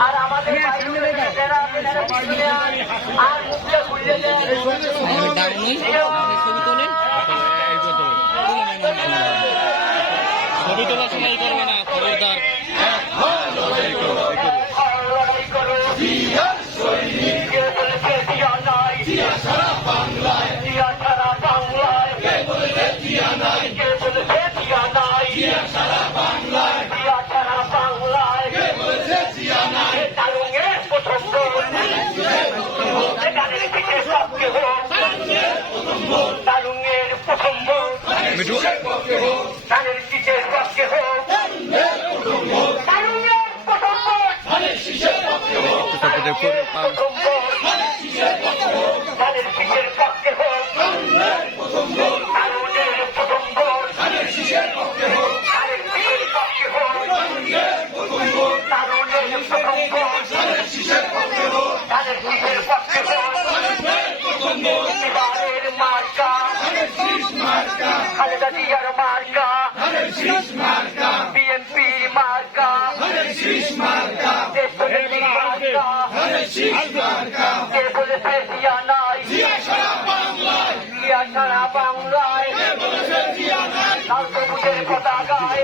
আর আমাদের আর ছবি তোলার সময় করবে না খবরদার বাংলায় হোক এবারের মার্কা খালেদা জিয়ার মার্কা বিএনপি মার্কা মার্কা কে বলেছে জিয়া নাই। জিয়া সারা বাংলায়। লাল সবুজের পতাকায়।